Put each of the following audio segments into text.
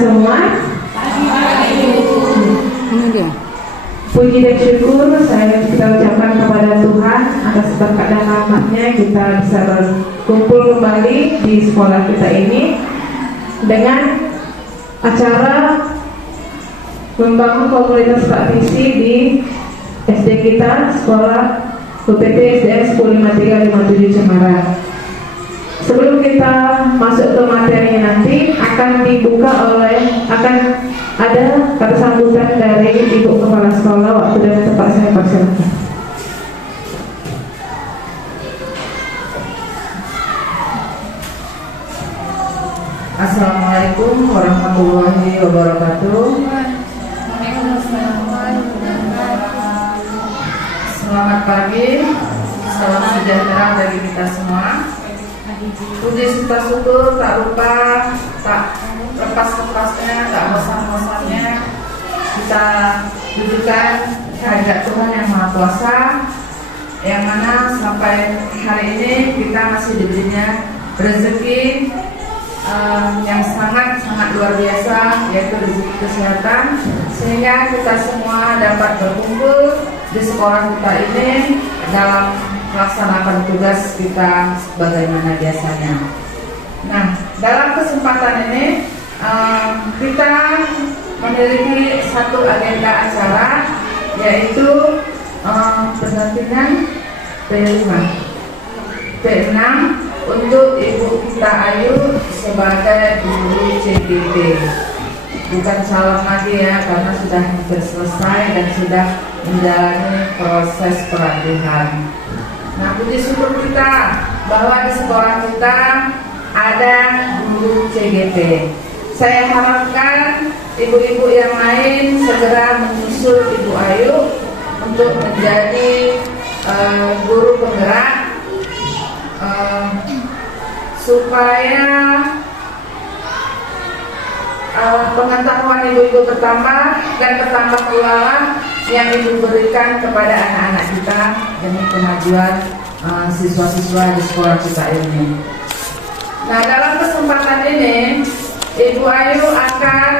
semua. Puji dan syukur kita ucapkan kepada Tuhan atas berkat dan rahmat-Nya kita bisa berkumpul kembali di sekolah kita ini dengan acara membangun komunitas praktisi di SD kita, sekolah UPT SDN 105357 Semarang. Sebelum kita masuk ke materi nanti akan ada kata sambutan dari Ibu Kepala Sekolah. Waktu dan tempat saya persilakan. Assalamualaikum warahmatullahi wabarakatuh. Selamat pagi, salam sejahtera bagi kita semua. Puji syukur tak lupa, tak lepas-lepasnya, tak bosan-bosannya kita tujukan kehadirat Tuhan yang Maha Kuasa, yang mana sampai hari ini kita masih diberinya rezeki yang sangat-sangat luar biasa, yaitu rezeki kesehatan, sehingga kita semua dapat berkumpul di sekolah kita ini dalam melaksanakan tugas kita sebagaimana biasanya. Nah, dalam kesempatan ini kita memiliki satu agenda acara, yaitu pendampingan P6 untuk Ibu kita Ayu sebagai guru CGP. Bukan calon lagi ya, karena sudah hampir selesai dan sudah menjalani proses pelatihan. Nah, puji syukur kita bahwa di sekolah kita ada guru CGP. Saya harapkan ibu-ibu yang lain segera menyusul Ibu Ayu untuk menjadi guru penggerak, supaya pengetahuan ibu-ibu bertambah dan bertambah pula yang ibu berikan kepada anak-anak kita demi kemajuan siswa-siswa di sekolah kita ini. Nah, dalam kesempatan ini Ibu Ayu akan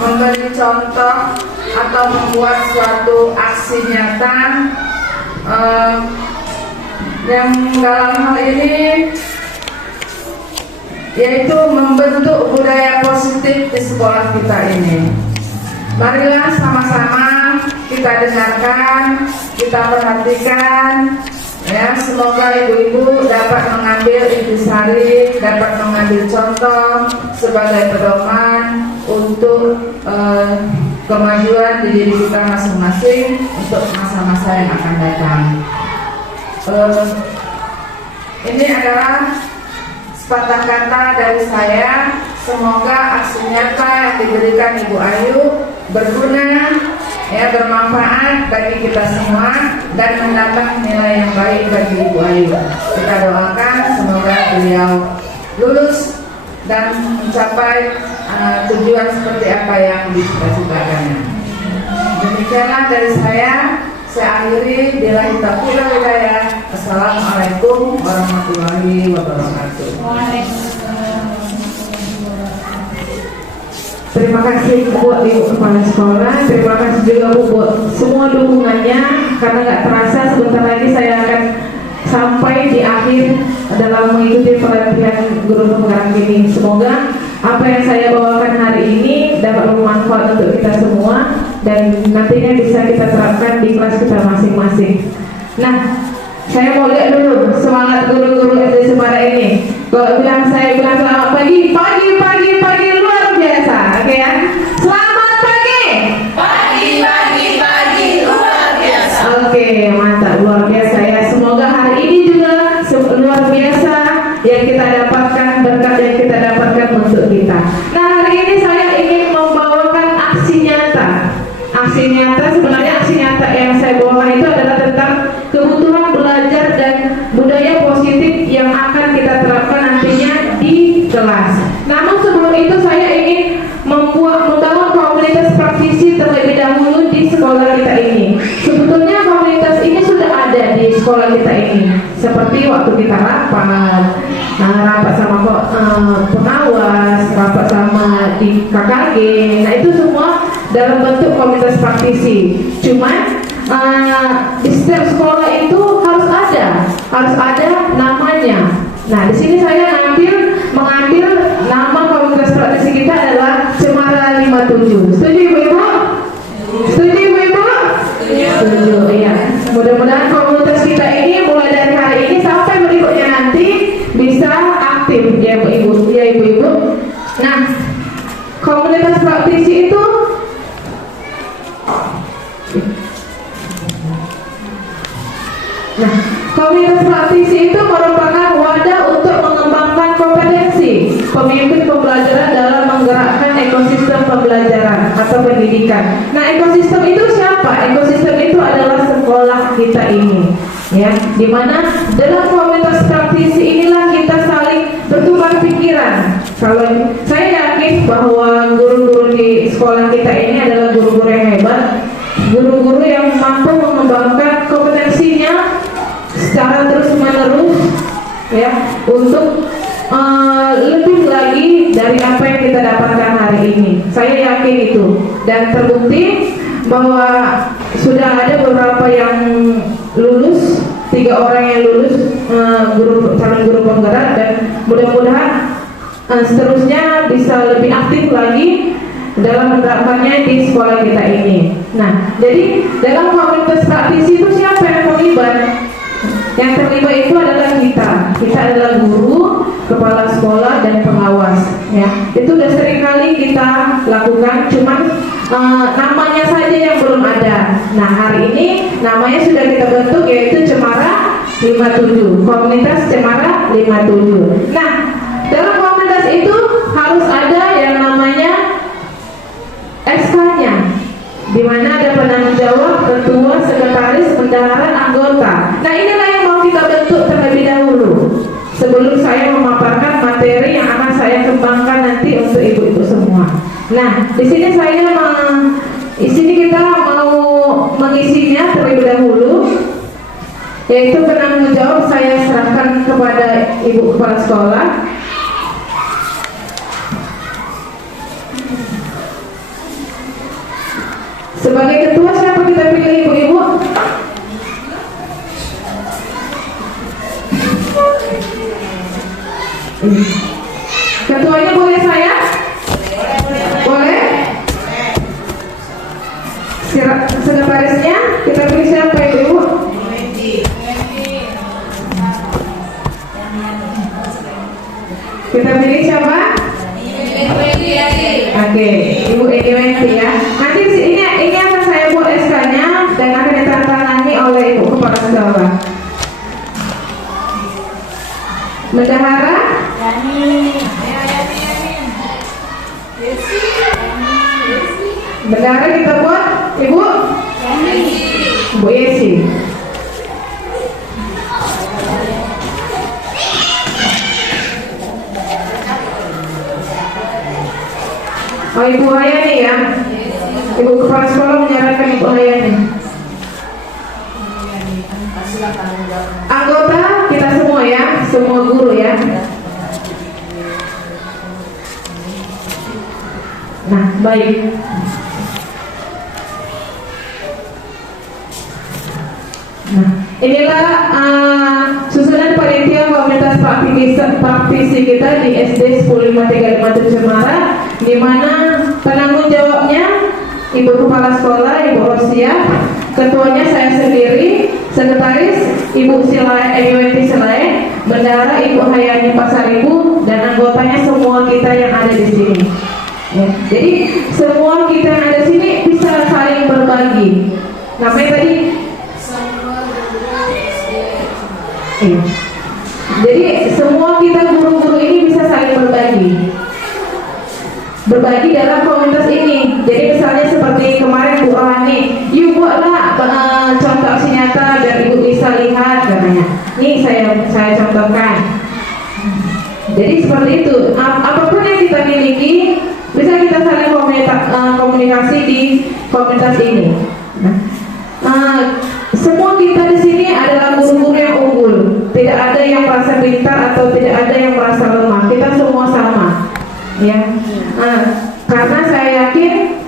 memberi contoh atau membuat suatu aksi nyata yang dalam hal ini yaitu membentuk budaya positif di sekolah kita ini. Marilah sama-sama kita dengarkan, kita perhatikan, ya, semoga ibu-ibu dapat mengambil intisari, dapat mengambil contoh sebagai pedoman untuk kemajuan di diri kita masing-masing untuk masa-masa yang akan datang. Ini adalah sepatah kata dari saya. Semoga aksi nyata yang diberikan Ibu Ayu berguna, ya, bermanfaat bagi kita semua dan mendapat nilai yang baik bagi Ibu Ayu. Kita doakan semoga beliau lulus dan mencapai tujuan seperti apa yang dicita-citakannya. Demikianlah dari saya akhiri. Billahi taufiq wal hidayah. Assalamualaikum warahmatullahi wabarakatuh. Terima kasih buat Ibu Kepala Sekolah. Terima kasih juga Bu buat semua dukungannya. Karena nggak terasa sebentar lagi saya akan sampai di akhir dalam mengikuti pelatihan guru penggerak ini. Semoga apa yang saya bawakan hari ini dapat bermanfaat untuk kita semua dan nantinya bisa kita terapkan di kelas kita masing-masing. Nah, saya mau lihat dulu semangat guru-guru SD Semarang ini. Kalau saya bilang selamat pagi, pagi luar biasa, oke ya? Selamat pagi. Pagi luar biasa. Oke, mantap, luar biasa ya. Semoga hari ini juga luar biasa yang kita dapatkan, berkat yang kita dapatkan untuk kita. Nah, hari ini saya ingin membawakan aksi nyata. Aksi nyata, sebenarnya aksi nyata yang saya bawakan itu adalah tentang kebutuhan belajar dan budaya positif yang akan kita terapkan nantinya di kelas. Namun sebelum itu saya ingin membangun komunitas praktisi terlebih dahulu di sekolah kita ini. Sebetulnya komunitas ini sudah ada di sekolah kita ini, seperti waktu kita rapat, rapat sama pengawas, rapat sama di KKG. Nah itu semua dalam bentuk komunitas praktisi. Cuman di setiap sekolah itu harus ada namanya. Nah di sini saya mengambil nama komunitas praktisi kita adalah Cemara 57. Setuju ibu-ibu? Setuju ibu-ibu? Setuju. Iya. Mudah-mudahan komunitas kita ini mulai dari hari ini sampai berikutnya nanti bisa aktif ya ibu-ibu. Ya ibu-ibu. Nah komunitas praktisi itu komunitas praktisi itu merupakan wadah untuk mengembangkan kompetensi pemimpin pembelajaran dalam menggerakkan ekosistem pembelajaran atau pendidikan. Nah, ekosistem itu siapa? Ekosistem itu adalah sekolah kita ini, ya. Dimana dalam komunitas praktisi inilah kita saling bertukar pikiran. Kalau saya yakin bahwa guru-guru di sekolah kita ini adalah guru-guru yang hebat, guru-guru yang mampu mengembangkan kompetensinya secara terus-menerus, ya, untuk lebih lagi dari apa yang kita dapatkan hari ini. Saya yakin itu, dan terbukti bahwa sudah ada beberapa yang lulus, 3 orang yang lulus calon guru penggerak, dan mudah-mudahan seterusnya bisa lebih aktif lagi dalam menerapkannya di sekolah kita ini. Nah, jadi dalam komunitas praktisi itu siapa yang terlibat? Yang terlibat itu adalah kita adalah guru, kepala sekolah, dan pengawas, ya. Itu sudah sering kali kita lakukan, cuman namanya saja yang belum ada. Nah hari ini namanya sudah kita bentuk, yaitu Cemara 57, komunitas Cemara 57. Nah dalam komunitas itu harus ada yang namanya SK-nya, di mana ada penanggung jawab, ketua, sekretaris, bendahara, anggota. Nah inilah yang mau kita bentuk terlebih dahulu sebelum saya memaparkan materi yang akan saya kembangkan nanti untuk ibu-ibu semua. Nah di sini kita mau mengisinya terlebih dahulu, yaitu penanggung jawab saya serahkan kepada ibu kepala sekolah. Sebagai ketua siapa kita pilih ibu-ibu? Ketuanya boleh saya? Boleh? Sekretarisnya kita pilih siapa ibu-ibu? Kita pilih siapa? Oke, Ibu Eni Wenti ya. Nanti ini akan saya buat SK-nya dan akan ditandatangani oleh Ibu kepala sekolah. Bendahara? Bendahara kita buat Ibu? Bu Yesi. Oh Ibu Hayani ya. Ibu kepala sekolah menyarankan Ibu Hayani. Anggota kita semua ya, semua guru ya. Nah, baik. Nah, inilah susunan panitia komunitas praktisi kita di SD 10535 Cemara, di mana penanggung jawabnya Ibu Kepala Sekolah Ibu Rosia, ketuanya saya sendiri, sekretaris Ibu Eni Wenti Silae, bendahara Ibu Hayani Pasaribu, dan anggotanya semua kita yang ada di sini. Ya, jadi semua kita yang ada di sini bisa saling berbagi. Namanya tadi. Iya. Jadi semua kita guru-guru ini bisa saling berbagi dalam komunitas ini. Jadi misalnya seperti kemarin Bu Rohani, yuk buatlah contoh aksi nyata dan Ibu bisa lihat katanya. Nih saya contohkan. Jadi seperti itu. Apapun yang kita miliki bisa kita saling komunikasi di komunitas ini. Semua kita di sini adalah guru-guru yang unggul. Tidak ada yang merasa pintar atau tidak ada yang merasa lemah. Kita semua sama, ya. Karena saya yakin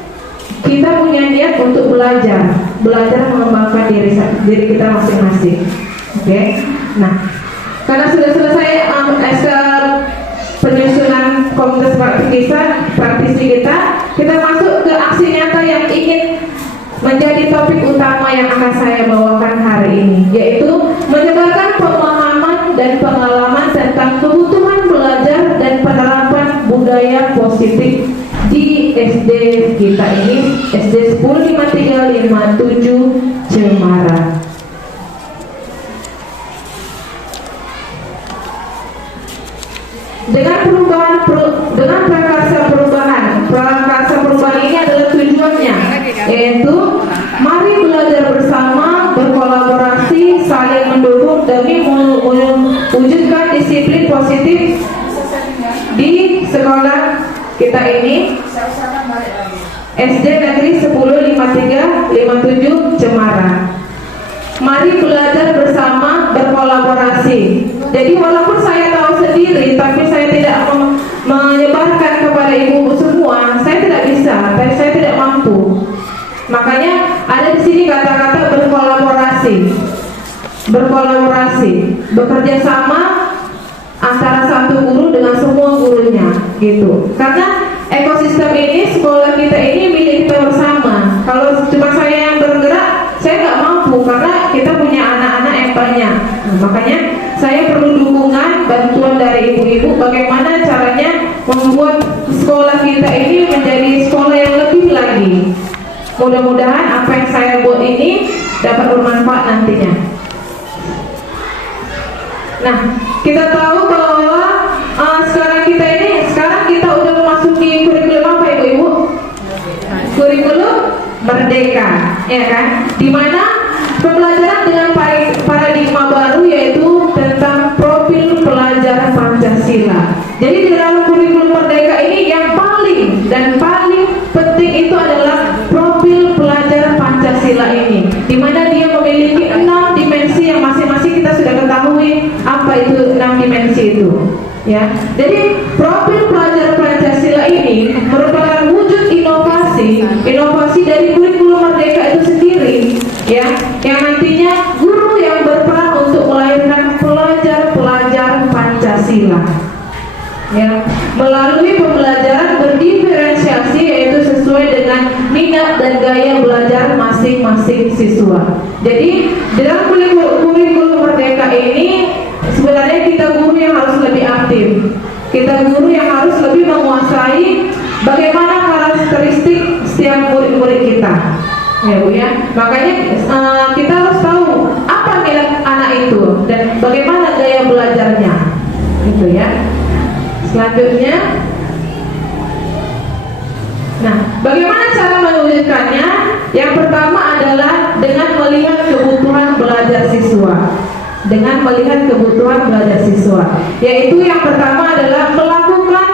kita punya niat untuk belajar mengembangkan diri kita masing-masing. Oke. Nah, karena sudah selesai penyusunan komunitas praktisi kita masuk ke aksi nyata yang ingin menjadi topik utama yang akan saya bawakan hari ini, yaitu menyebarkan pemahaman dan pengalaman tentang kebutuhan belajar dan penerapan budaya positif di SD kita ini, SD 105357 Cemara. Dengan prakarsa perubahan ini adalah tujuannya, yaitu mari belajar bersama, berkolaborasi, saling mendukung demi mewujudkan disiplin positif di sekolah kita ini, SD Negeri 105357 Cemara. Mari belajar bersama, berkolaborasi. Jadi walaupun saya tahu sendiri, tapi saya tidak menyebarkan kepada ibu semua. Saya tidak bisa, saya tidak mampu. Makanya ada di sini kata-kata berkolaborasi, bekerja sama antara satu guru dengan semua gurunya, gitu. Karena ekosistem ini, sekolah kita ini milik kita bersama. Kalau cuma saya yang bergerak, saya nggak mampu karena kita punya anak-anak yang banyak. Makanya saya perlu dukungan, bantuan dari ibu-ibu bagaimana caranya membuat sekolah kita ini menjadi sekolah yang lebih lagi. Mudah-mudahan apa yang saya buat ini dapat bermanfaat nantinya. Nah, kita tahu bahwa sekarang kita udah memasuki kurikulum apa ibu-ibu? Kurikulum Merdeka, ya kan? Dimana pembelajaran dengan paradigma baru, yaitu tentang profil pelajar Pancasila. Jadi di dalam kurikulum Merdeka ini yang paling penting itu adalah profil pelajar Pancasila ini, dimana dia memiliki 6 dimensi yang masing-masing kita sudah ketahui apa itu 6 dimensi itu, ya. Jadi profil pelajar Pancasila ini merupakan wujud inovasi dari kurikulum Merdeka itu sendiri, ya, yang nantinya guru yang berperan untuk melahirkan pelajar-pelajar Pancasila, ya, melalui pembelajaran berdiferensiasi, yaitu sesuai dengan minat dan gaya belajar masing-masing siswa. Jadi dalam kurikulum Merdeka ini sebenarnya kita guru yang harus lebih aktif, kita guru yang harus lebih menguasai bagaimana karakteristik setiap murid-murid kita, ya Bu ya. Makanya kita harus tahu apa minat anak itu dan bagaimana gaya belajarnya, gitu ya. Selanjutnya, nah, bagaimana cara mewujudkannya? Yang pertama adalah dengan melihat kebutuhan belajar siswa. Yaitu yang pertama adalah melakukan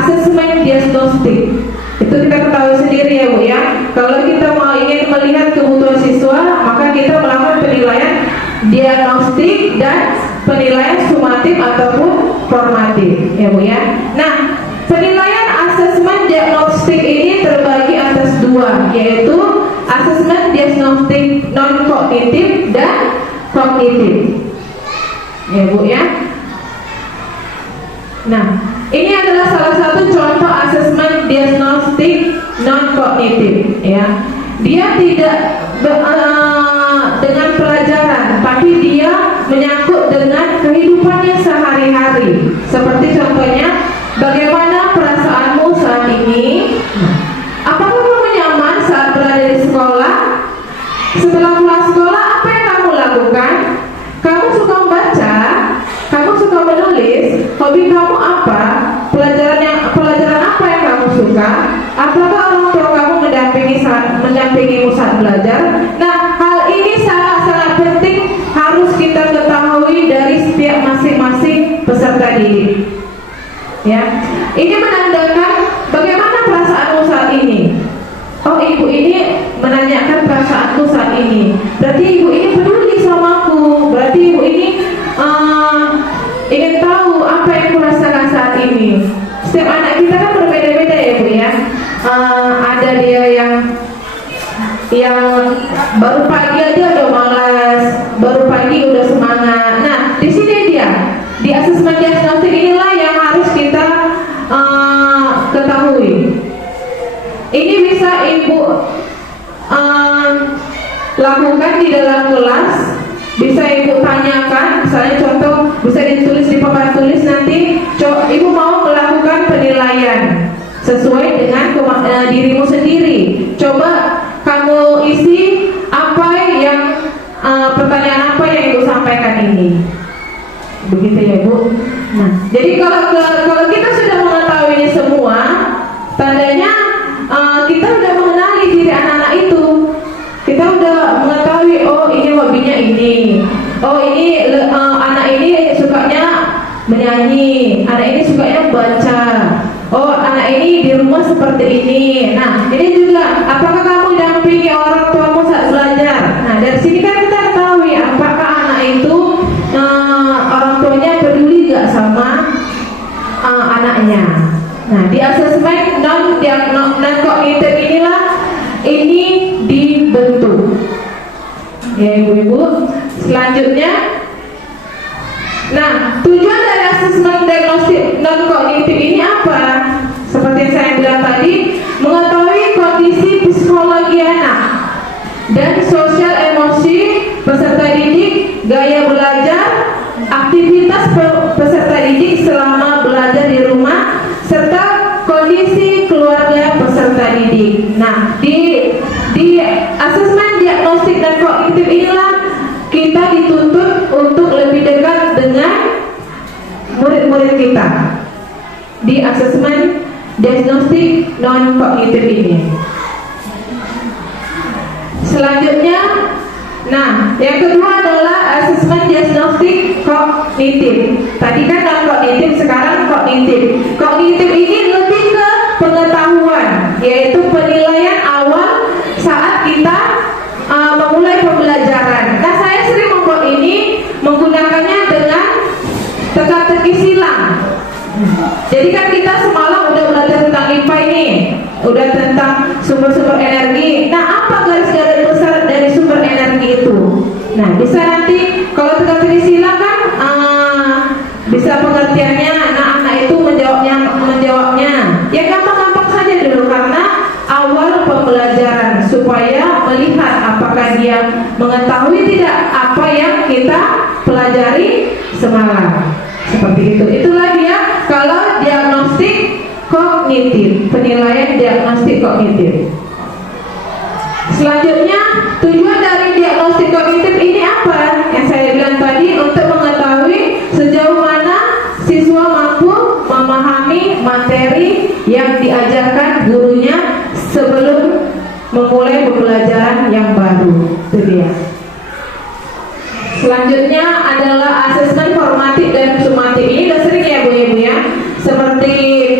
asesmen diagnostik. Itu kita ketahui sendiri ya Bu ya. Kalau kita ingin melihat kebutuhan siswa, maka kita melakukan penilaian diagnostik dan penilaian sumatif ataupun formatif, ya Bu ya. Nah, penilaian asesmen diagnostik ini terbagi atas 2, yaitu asesmen diagnostik non kognitif dan kognitif, ya Bu ya. Nah, ini adalah salah satu contoh asesmen diagnostik non kognitif, ya. Dia tidak dengan pelajaran, tapi dia menyangkut dengan kehidupannya sehari-hari. Seperti contohnya, bagaimana perasaanmu saat ini? Apakah kamu nyaman saat berada di sekolah? Setelah pulang sekolah, apa yang kamu lakukan? Kamu suka membaca? Kamu suka menulis? Hobi kamu apa? Pelajaran apa yang kamu suka? Apakah orang tua kamu mendampingimu saat belajar? Nah, hal ini sangat-sangat penting harus kita ketahui dari setiap masing-masing peserta didik. Ya, ini menandakan bagaimana perasaanmu saat ini. Oh, ibu ini menanyakan perasaanku saat ini. Berarti ibu ini peduli sama aku. Berarti ibu ini setiap anak kita kan berbeda-beda ya Bu ya. Ada dia yang baru pagi aja udah malas, baru pagi udah semangat. Nah, di sini dia di asesmen diagnostik inilah yang harus kita ketahui. Ini bisa Ibu lakukan di dalam kelas, bisa Ibu tanyakan, misalnya contoh bisa ditulis di papan tulis nanti. Ibu mau melakukan penilaian sesuai dengan dirimu sendiri. Coba kamu isi apa yang pertanyaan apa yang Ibu sampaikan ini. Begitu ya Bu. Nah, jadi kalau kita sudah mengetahui ini semua, tandanya kita sudah mengenali diri anak-anak itu. Kita sudah mengetahui, oh ini hobinya ini, oh ini anak ini sukanya menyanyi, anak ini sukanya baca, oh anak ini di rumah seperti ini. Nah, ini juga apakah kamu dampingi orang tuamu saat belajar? Nah, dari sini kan kita ketahui apakah anak itu orang tuanya peduli gak sama anaknya. Nah, di asesmen non-kognitif inilah ini dibentuk ya Ibu-Ibu. Selanjutnya, nah tujuan dari asesmen diagnostik non-kognitif ini apa? Seperti yang saya bilang tadi, mengetahui kondisi psikologi anak dan sosial emosi peserta didik, gaya belajar, aktivitas peserta didik selama belajar di rumah, serta kondisi keluarga peserta didik. Nah, di asesmen diagnostik dan kognitif inilah kita dituntut untuk lebih dekat dengan murid-murid kita di asesmen diagnostik non kognitif ini. Selanjutnya, nah yang kedua adalah asesmen diagnostik kognitif. Tadi kan non kognitif, sekarang kognitif. Kognitif ini lebih ke pengetahuan, yaitu penilaian awal saat kita memulai pembelajaran. Nah, saya sering membuat ini menggunakannya dengan teka-teki silang. Jadi kan kita semalam udah belajar tentang IPA ini, udah tentang sumber-sumber energi. Nah, apa garis-garis besar dari sumber energi itu? Nah, bisa nanti kalau teka-teki silang kan bisa pengertiannya. Nah, anak itu menjawabnya. Ya gampang-gampang saja dulu karena awal pembelajaran supaya melihat apakah dia mengetahui tidak apa yang kita pelajari semalam. Seperti itu. Itulah dia kalau diagnostik kognitif, penilaian diagnostik kognitif. Selanjutnya, tujuan dari diagnostik kognitif ini apa? Yang saya bilang tadi, untuk mengetahui sejauh mana siswa mampu memahami materi yang diajarkan gurunya sebelum memulai pembelajaran yang baru. Itu dia. Selanjutnya adalah asesmen formatif dan sumatif. Ini udah sering ya Bu Ibu ya, seperti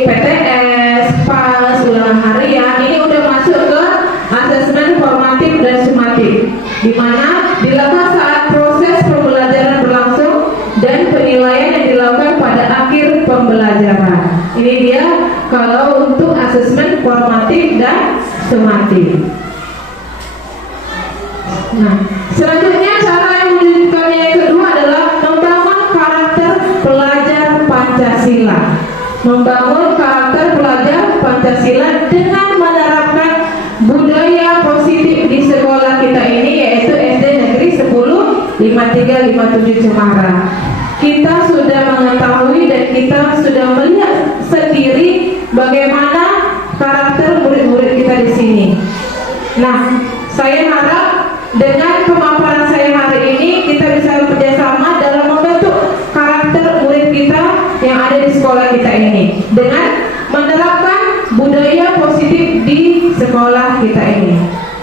PTS, PAS, ulangan harian. Ini udah masuk ke asesmen formatif dan sumatif, di mana dilakukan saat proses pembelajaran berlangsung dan penilaian yang dilakukan pada akhir pembelajaran. Ini dia kalau untuk asesmen formatif dan sumatif. Nah, selanjutnya cara yang menunjukkannya yang kedua adalah membangun karakter pelajar Pancasila. Membangun karakter pelajar Pancasila dengan menerapkan budaya positif di sekolah kita ini, yaitu SD Negeri 10 5357 Cemara. Kita sudah mengetahui dan kita sudah melihat sendiri bagaimana karakter murid-murid kita di sini. Nah, saya harap dengan pemaparan saya hari ini kita bisa bekerjasama dalam membentuk karakter murid kita yang ada di sekolah kita ini dengan menerapkan budaya positif di sekolah kita ini,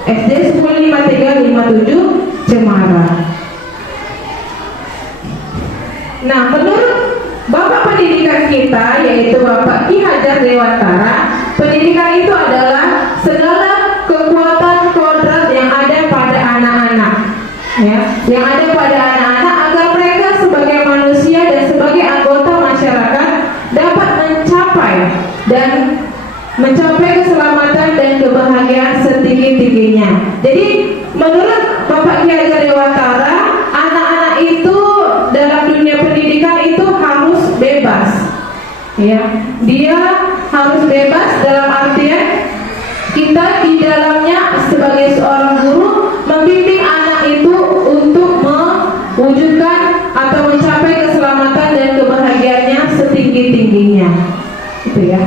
SD 105357 Cemara. Nah, menurut Bapak Pendidikan kita, yaitu Bapak Ki Hajar Dewantara, pendidikan itu adalah segala kekuatan kodrat yang ada pada anak-anak, ya, yang ada pada anak-anak agar mereka sebagai manusia dan sebagai anggota masyarakat dapat mencapai Jadi menurut Bapak Kiai Hajar Dewantara, anak-anak itu dalam dunia pendidikan itu harus bebas. Ya, dia harus bebas dalam artian kita di dalamnya sebagai seorang guru membimbing anak itu untuk mewujudkan atau mencapai keselamatan dan kebahagiaannya setinggi-tingginya. Gitu ya.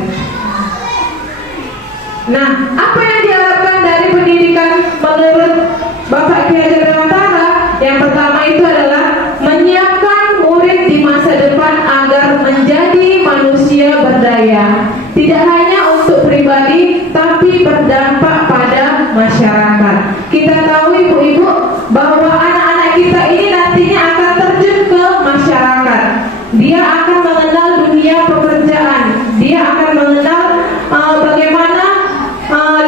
Nah, apa yang diharapkan dari pendidikan menurut Bapak Kiai Hajar Dewantara? Yang pertama itu adalah menyiapkan murid di masa depan agar menjadi manusia berdaya, tidak hanya untuk pribadi tapi berdampak pada masyarakat. Kita tahu ibu-ibu bahwa anak-anak kita ini nantinya akan terjun ke masyarakat. Dia akan mengenal dunia pekerjaan, dia akan mengenal bagaimana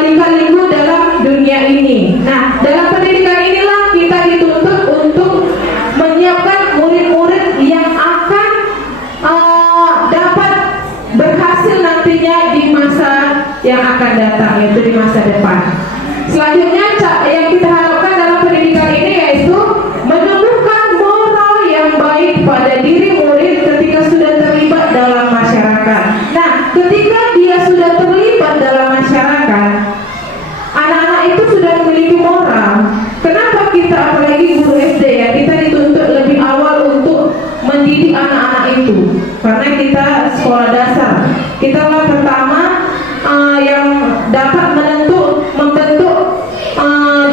lika-liku dalam dunia ini. Nah, dalam pendidikan inilah kita dituntut untuk menyiapkan murid-murid yang akan dapat berhasil nantinya di masa yang akan datang, yaitu di masa depan. Selanjutnya yang kita harapkan dalam pendidikan ini yaitu menumbuhkan moral yang baik pada diri murid ketika sudah terlibat dalam masyarakat. Nah, ketika dia sudah terlibat dalam masyarakat, anak-anak itu sudah memiliki moral. Kenapa kita, apalagi guru SD ya, kita dituntut lebih awal untuk mendidik anak-anak itu? Karena kita sekolah dasar, kita lah pertama yang dapat membentuk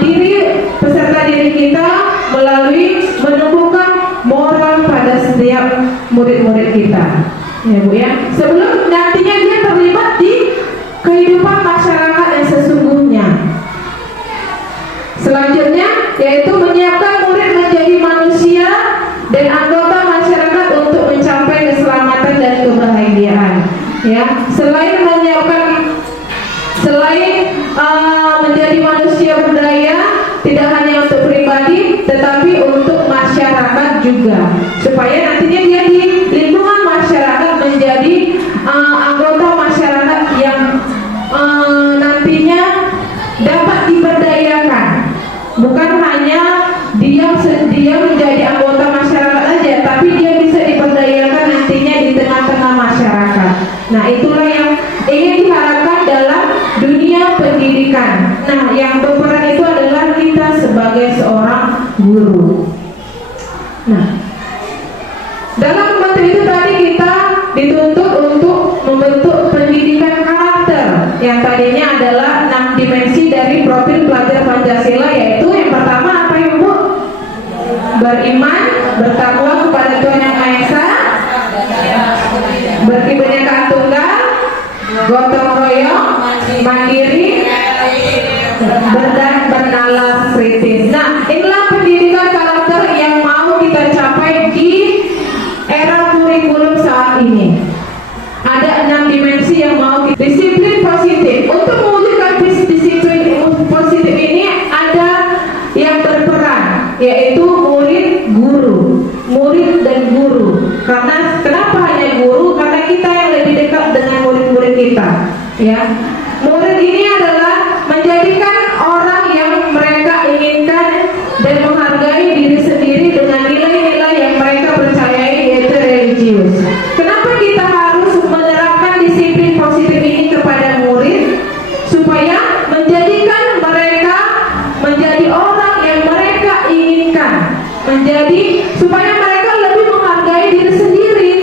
diri peserta didik kita melalui menumbuhkan moral pada setiap murid-murid kita, ya Bu ya. Sebelum nantinya dia terlibat di kehidupan masyarakat yang sesungguhnya. Selanjutnya yaitu menyiapkan murid menjadi manusia dan anggota masyarakat untuk mencapai keselamatan dan kebahagiaan. Ya, selain menjadi manusia berdaya, tidak hanya untuk pribadi, tetapi untuk masyarakat juga, supaya nantinya dia di lingkungan masyarakat menjadi anggota masyarakat yang nantinya dapat diberdayakan. Bukan hanya dia menjadi anggota masyarakat aja, tapi dia bisa diberdayakan nantinya di tengah-tengah masyarakat. Nah, itulah yang ingin diharapkan dalam dunia pendidikan. Nah, yang berperan itu adalah kita sebagai seorang guru. Nah, dalam membantu itu tadi kita dituntut untuk membentuk pendidikan karakter yang tadinya adalah 6 dimensi dari profil pelajar Pancasila, yaitu yang pertama apa Ibu? Beriman, bertakwa kepada Tuhan Yang Maha Esa, berkebinekaan tunggal, gotong royong, mandiri, dan bernalar kritis. Nah, inilah pendidikan karakter yang mau kita capai di era kurikulum saat ini. Ada 6 dimensi yang mau disiplin positif. Untuk mewujudkan disiplin positif ini ada yang berperan, yaitu murid dan guru. Karena kenapa hanya guru? Karena kita yang lebih dekat dengan murid-murid kita. Ya, murid ini adalah menjadikan orang yang mereka inginkan dan menghargai diri sendiri dengan nilai-nilai yang mereka percayai, yaitu religius. Kenapa kita harus menerapkan disiplin positif ini kepada murid? Supaya menjadikan mereka menjadi orang yang mereka inginkan, supaya mereka lebih menghargai diri sendiri,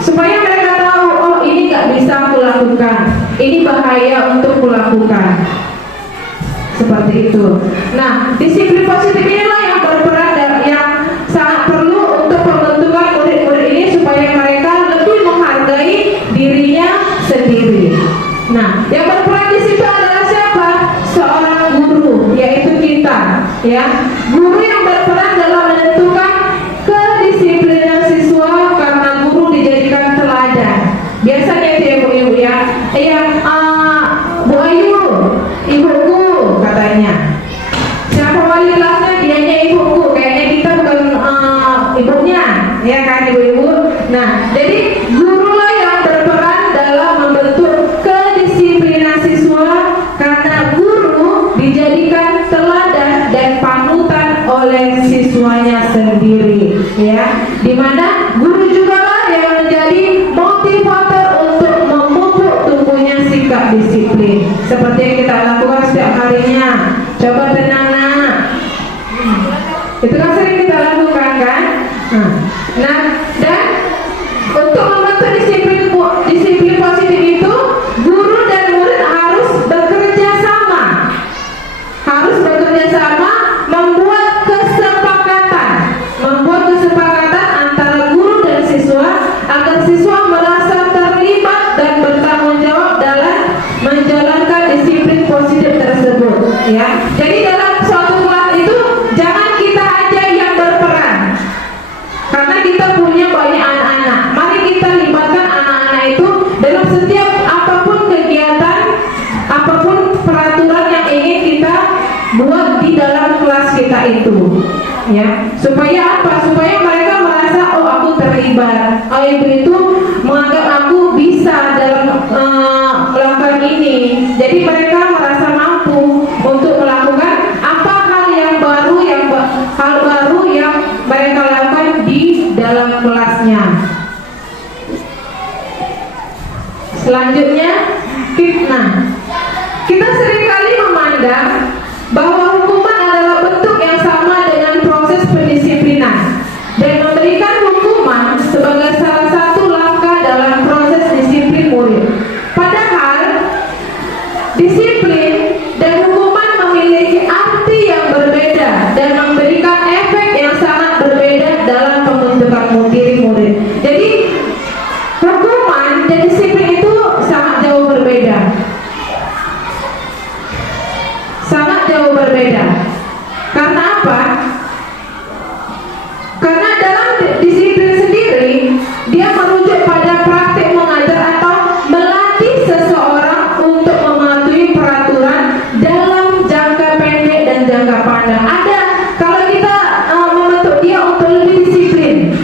supaya mereka tahu, oh ini gak bisa aku lakukan, ini bahaya untuk kulakukan, seperti itu. Nah, disiplin positif inilah yang berperan dan yang sangat perlu untuk pembentukan murid-murid ini supaya mereka lebih menghargai dirinya sendiri. Nah, yang berperan di situ adalah siapa? Seorang guru, yaitu kita, ya. Guru yang berperan dalam menentukan kedisiplinan siswa, karena guru dijadikan teladan. Biasanya itu ya Bu-ibu ya. Bu Ayu, ibuku katanya. Siapa wali kelasnya? Dianya ibuku. Kayaknya kita bukan ibunya, ya kan ibu-ibu. Nah, jadi gurulah yang berperan dalam membentuk kedisiplinan siswa, karena guru dijadikan oleh siswanya sendiri, ya. Dimana guru juga lah yang menjadi motivator untuk memupuk tumbuhnya sikap disiplin seperti yang kita lakukan setiap harinya. Coba tenang nak, itu kan sering kita lakukan kan. Nah, dan untuk membentuk disiplin positif itu, guru dan murid harus bekerja sama, membuat kesepakatan antara guru dan siswa agar siswa merasa terlibat dan bertanggung jawab dalam menjalankan disiplin positif tersebut, ya. Jadi dalam suatu kelas itu jangan kita aja yang berperan, karena kita punya banyak anak-anak. Mari kita libatkan anak-anak itu dalam setiap apapun kegiatan, apapun peraturan yang ingin kita buat di dalam kelas kita itu, ya. Supaya apa? Supaya mereka merasa, oh aku terlibat, oh ibu itu menganggap aku bisa dalam melakukan ini. Jadi mereka merasa mampu untuk melakukan apa hal baru yang mereka lakukan di dalam kelasnya. Selanjutnya, fitnah. Kita seringkali memandang bahwa hukuman adalah bentuk yang sama dengan proses pendisiplinan dan memberikan hukuman sebagai salah satu langkah dalam proses disiplin murid. Padahal disiplin dan hukuman memiliki arti yang berbeda dan memberikan efek yang sangat berbeda dalam pembentukan diri murid. Jadi hukuman dan disiplin itu sangat jauh berbeda. Karena apa? Karena dalam disiplin sendiri dia merujuk pada praktik mengajar atau melatih seseorang untuk mematuhi peraturan dalam jangka pendek dan jangka panjang. Ada kalau kita membentuk dia untuk lebih disiplin,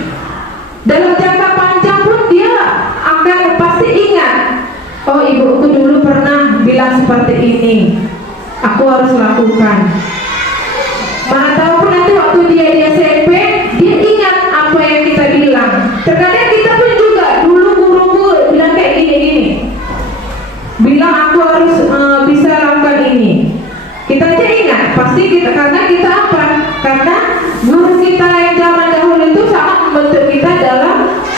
dalam jangka panjang pun dia akan pasti ingat, oh ibuku dulu pernah bilang seperti ini, aku harus lakukan. Mana tahu pun nanti waktu dia di SMP, dia ingat apa yang kita bilang. Terkadang kita pun juga dulu guruku bilang kayak gini, bilang aku harus bisa lakukan ini. Kita aja ingat, pasti kita, karena kita apa? Karena guru kita yang zaman dahulu itu sangat membentuk kita dalam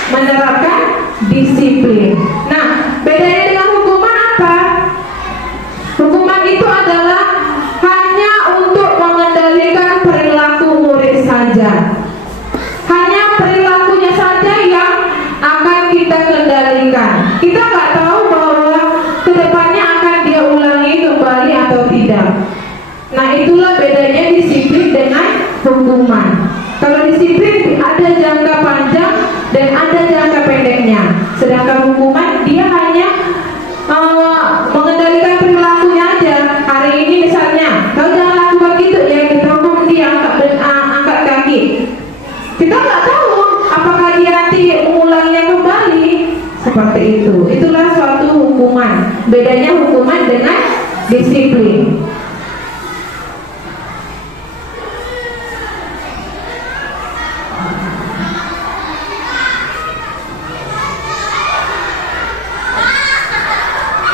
menerapkan disiplin. Nah, bedanya dengan hukuman apa? Hukuman itu adalah hanya untuk mengendalikan perilaku murid saja. Hanya perilakunya saja yang akan kita kendalikan. Kita nggak tahu bahwa kedepannya akan dia ulangi kembali atau tidak. Nah, itulah bedanya disiplin dengan hukuman. Kalau disiplin ada jangka panjang dan ada jangka pendeknya. Sedangkan hukuman dia hanya mengendalikan perilakunya aja. Hari ini misalnya, kau jangan lakukan gitu ya, kita hukum dia angkat kaki. Kita nggak tahu apakah dia nanti mengulanginya kembali. Seperti itu. Itulah suatu hukuman. Bedanya hukuman dengan disiplin.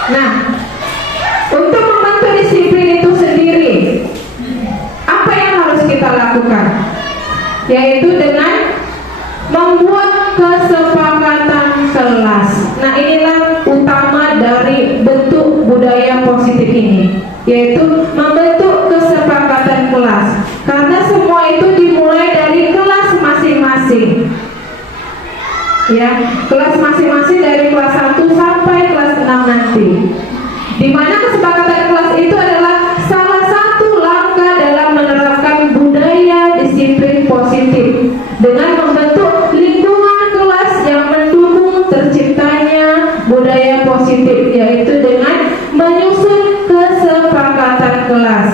Nah, untuk membantu disiplin itu sendiri, apa yang harus kita lakukan? Yaitu dengan membuat kesepakatan kelas. Nah, inilah utama dari bentuk budaya positif ini, yaitu membentuk kesepakatan kelas. Karena semua itu dimulai dari kelas masing-masing. Ya, kelas masing-masing dari kelas 1 sampai kelas 6 nanti. Di mana kesepakatan kelas itu adalah salah satu langkah dalam menerapkan budaya disiplin positif dengan membentuk lingkungan kelas yang mendukung terciptanya budaya positif, yaitu dengan menyusun kesepakatan kelas.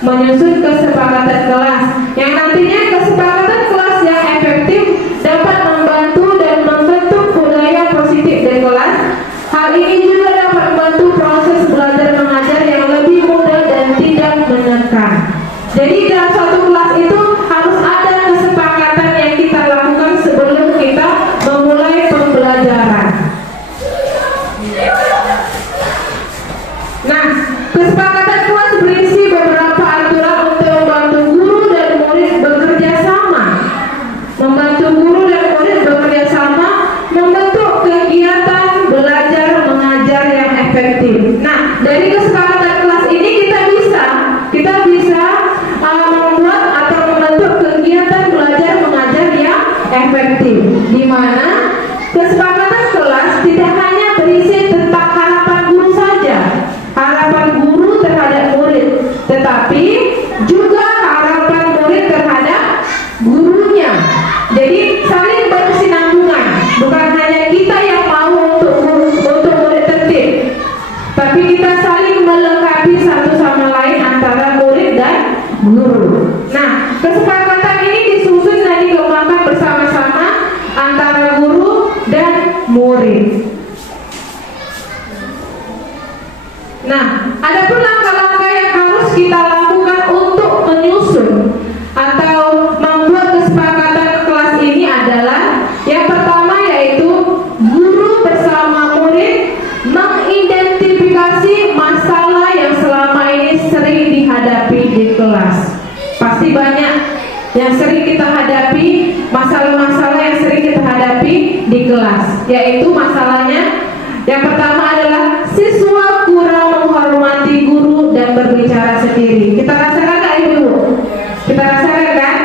Menyusun kesepakatan kelas yang nantinya kesepakatan kelas yang efektif dapat membantu dan membentuk budaya positif di kelas. Hal ini juga dapat membantu proses belajar mengajar yang lebih mudah dan tidak menekan. Jadi dalam satu kelas itu di mana kesepakatan kelas tidak hanya berisi tentang harapan guru saja, harapan guru terhadap murid, tetapi juga harapan murid terhadap gurunya. Jadi saling berkesinambungan, bukan hanya kita yang mau untuk murid tertib, tapi kita saling melengkapi satu sama lain antara murid dan guru. Nah, kesepakatan ini disusun dan dikembangkan bersama-sama antara guru dan murid. Nah, ada pun langkah-langkah yang harus kita lakukan untuk menyusun atau membuat kesepakatan kelas ini adalah yang pertama, yaitu guru bersama murid mengidentifikasi masalah yang selama ini sering dihadapi di kelas. Pasti banyak yang sering kita hadapi, masalah-masalah yang sering kita hadapi di kelas, yaitu masalahnya yang pertama adalah siswa kurang menghormati guru dan berbicara sendiri. Kita rasakan nggak Ibu? Kita rasakan kan?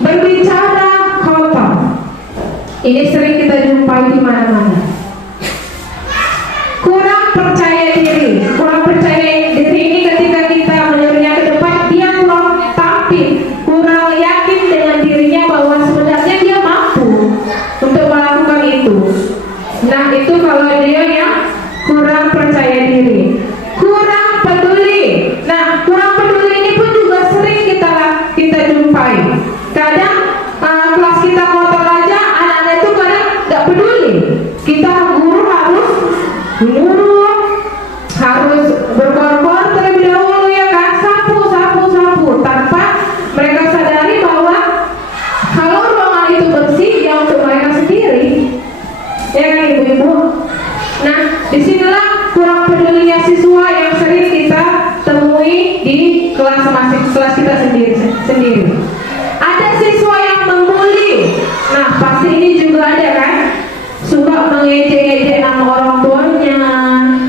Berbicara kotor. Ini sering kita jumpai di mana-mana. Kurang percaya diri. Kurang percaya diri ini ketika kita menyuruhnya ke depan, dia kurang tampil, kurang yakin dengan dirinya bahwa sebenarnya dia mampu untuk melakukan itu. Nah, itu kalau dia yang kurang percaya diri. Kurang peduli. Nah, kurang peduli ini pun juga sering kita jumpai. Kadang kelas kita kotor aja, anak-anak itu kadang nggak peduli. Kita guru harus menyuruh, harus berkor-kor terlebih dahulu, ya kan, sapu, tanpa mereka sadari bahwa kalau ruangan itu bersih ya untuk mereka sendiri, ya kan Ibu-ibu. Nah, disinilah kurang pedulinya siswa yang sering kita temui di kelas kita sendiri. Ada siswa yang membuli. Nah, pasti ini juga ada kan, suka mengejek-ejek nama orang tuanya,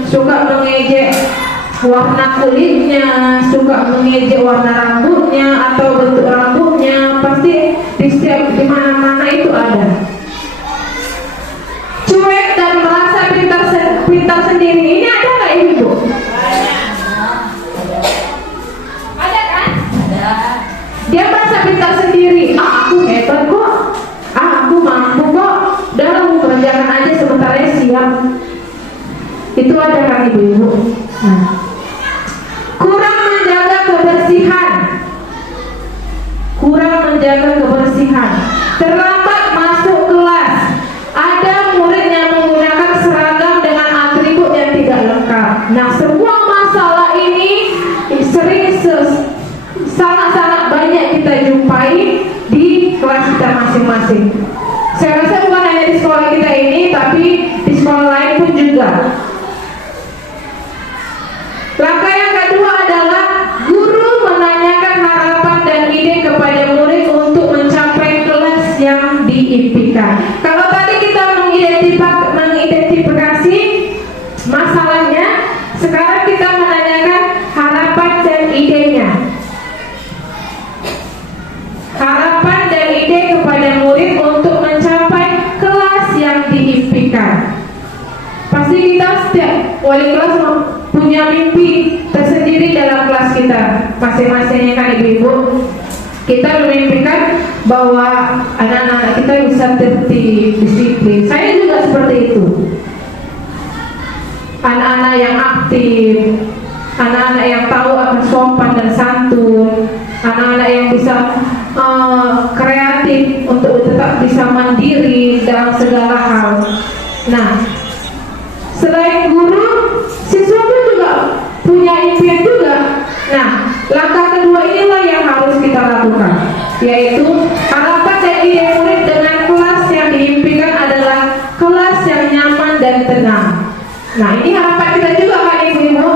suka mengejek warna kulitnya, suka mengejek warna rambutnya atau bentuk rambutnya. Pasti di mana-mana itu ada. Cuek dan merasa pintar sendiri, ini ada nggak Ibu? Ada kan? Ada. Dia merasa pintar sendiri. Aku hebat kok. Aku mampu kok. Udah kamu kerjakan aja sebentar ya, siap. Itu ada kan Ibu-ibu? Nah. Kurang menjaga kebersihan. Terlambat masuk kelas. Ada murid yang menggunakan seragam dengan atribut yang tidak lengkap. Nah, semua masalah ini sering sangat-sangat banyak kita jumpai di kelas kita masing-masing. Saya rasa bukan hanya di sekolah kita ini, tapi di sekolah lain pun juga. Langkah yang kedua adalah guru menanyakan harapan dan ide kepada murid untuk mencapai kelas yang diimpikan. Kalau tadi kita mengidentifikasi masalahnya, sekarang kita menanyakan harapan dan idenya. Harapan dan ide kepada murid untuk mencapai kelas yang diimpikan. Pasti kita setiap wali kelas punya mimpi tersendiri dalam kelas kita masing-masingnya kan Ibu-ibu. Kita memimpikan bahwa anak-anak kita bisa tertib, disiplin. Saya juga seperti itu. Anak-anak yang aktif, anak-anak yang tahu akan sopan dan santun, anak-anak yang bisa kreatif untuk tetap bisa mandiri dalam segala hal. Nah, selain guru, siswa pun juga punya impian juga. Nah, langkah kedua inilah yang harus kita lakukan, yaitu harapan dan ide murid dengan kelas yang diimpikan adalah kelas yang nyaman dan tenang. Nah, ini harapan kita juga kan Ibu-ibu.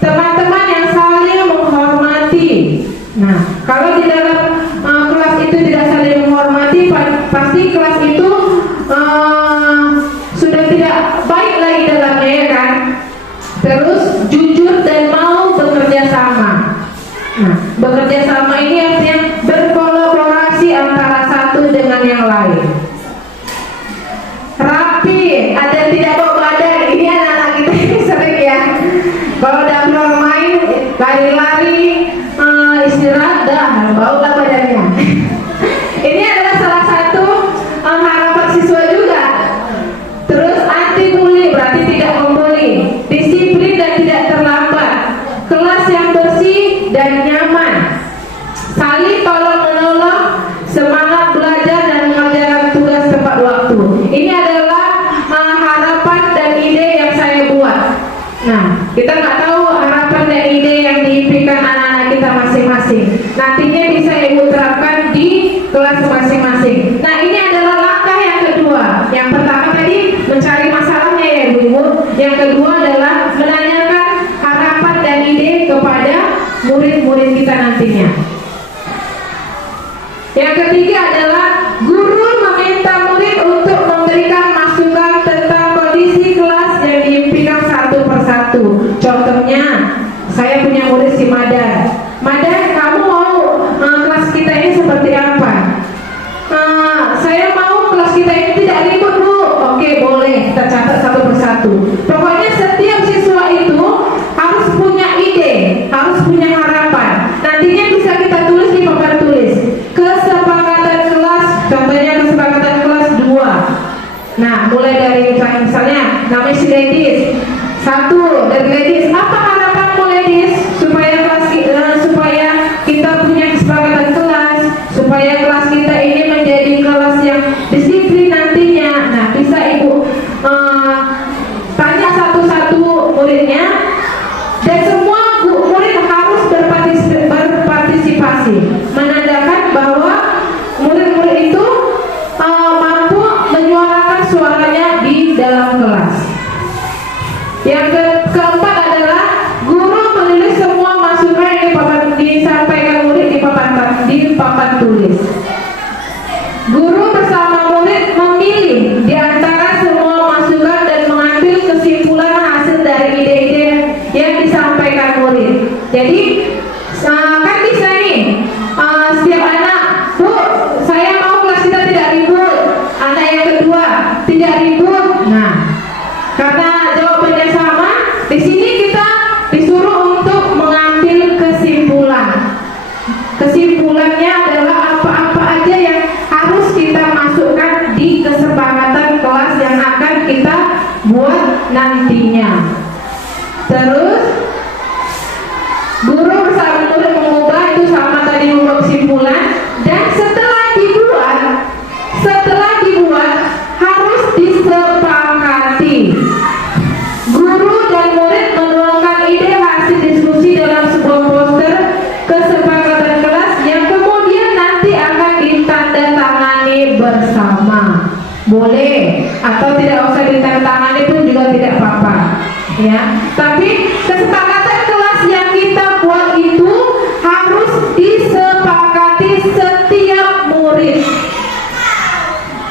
Teman-teman yang saling menghormati. Nah, kalau di dalam kelas itu tidak saling menghormati, pasti kelas itu sudah tidak baik lagi dalamnya, ya kan? Terus jujur dan mau bekerja sama. Nah, bekerja sama ini artinya berkolaborasi antara satu dengan istirahat dah, bau lah badannya. Ini adalah salah satu harapan siswa juga. Terus anti bully, berarti tidak membuli, disiplin dan tidak terlambat, kelas yang bersih dan nyaman, saling tolong menolong, semangat belajar dan mengerjakan tugas tepat waktu. Ini adalah harapan dan ide yang saya buat. Nah, kita nggak tahu harapan dan ide yang diimpikan anak-anak kita masing-masing. Nantinya bisa ibu terapkan di kelas masing-masing. Nah, ini adalah langkah yang kedua. Yang pertama tadi mencari masalahnya ya ibu. Yang kedua adalah menanyakan harapan dan ide kepada murid-murid kita nantinya. Yang ketiga adalah guru meminta murid untuk memberikan masukan tentang kondisi kelas yang diimpikan satu persatu. Contohnya, saya punya murid si Madan. Madan, kamu mau kelas kita ini seperti apa? Saya mau kelas kita ini tidak ribut bu. Oke, boleh, kita catat satu persatu. Pokoknya setiap siswa itu harus punya ide, harus punya harapan. Nantinya bisa kita tulis di papan tulis. Kesepakatan kelas, contohnya kesepakatan kelas 2. Nah, mulai dari misalnya namanya si ladies. 1 dari ladies, apa harapanmu ladies supaya supaya kita punya kesepakatan kelas, supaya kelas kita ini menjadi kelas yang disiplin nantinya. Nah, bisa ibu tanya satu-satu muridnya, dan semua murid harus berpartisipasi, menandakan bahwa murid-murid itu mampu menyuarakan suaranya di dalam kelas. Yang keempat adalah guru menulis semua masukan yang disampaikan murid di papan tulis. Guru bersama murid memilih di antara semua masukan dan mengambil kesimpulan hasil dari ide-ide yang disampaikan murid. Jadi kan bisa nih setiap anak, bu, saya mau kelas kita tidak ribut. Anak yang kedua tidak ribut. Nah, karena jawabannya sama, di sini kita disuruh untuk mengambil kesimpulan. Kesimpulannya adalah apa-apa aja yang harus kita masukkan di kesepakatan kelas yang akan kita buat nantinya. Terus guru bersama murid mengubah, itu sama tadi membuat kesimpulan, dan setelah dibuat harus disepakati. Guru dan murid menuangkan ide hasil diskusi dalam sebuah poster kesepakatan kelas yang kemudian nanti akan ditandatangani bersama. Boleh atau tidak usah ditandatangani pun juga tidak apa-apa, ya. Tapi kesepakatan kelas yang kita buat itu harus disepakati setiap murid.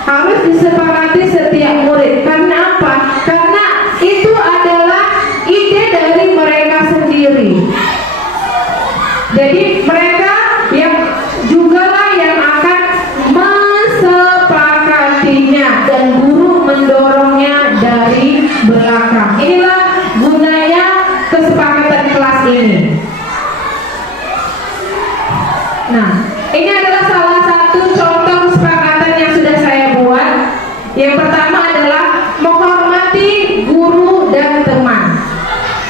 Harus disepakati setiap murid. Karena apa? Karena itu adalah ide dari mereka sendiri. Jadi mereka yang jugalah yang akan mensepakatinya dan guru mendorongnya dari belakang. Inilah gunanya kesepakatan kelas ini. Nah, ini adalah salah satu contoh kesepakatan yang sudah saya buat. Yang pertama adalah menghormati guru dan teman.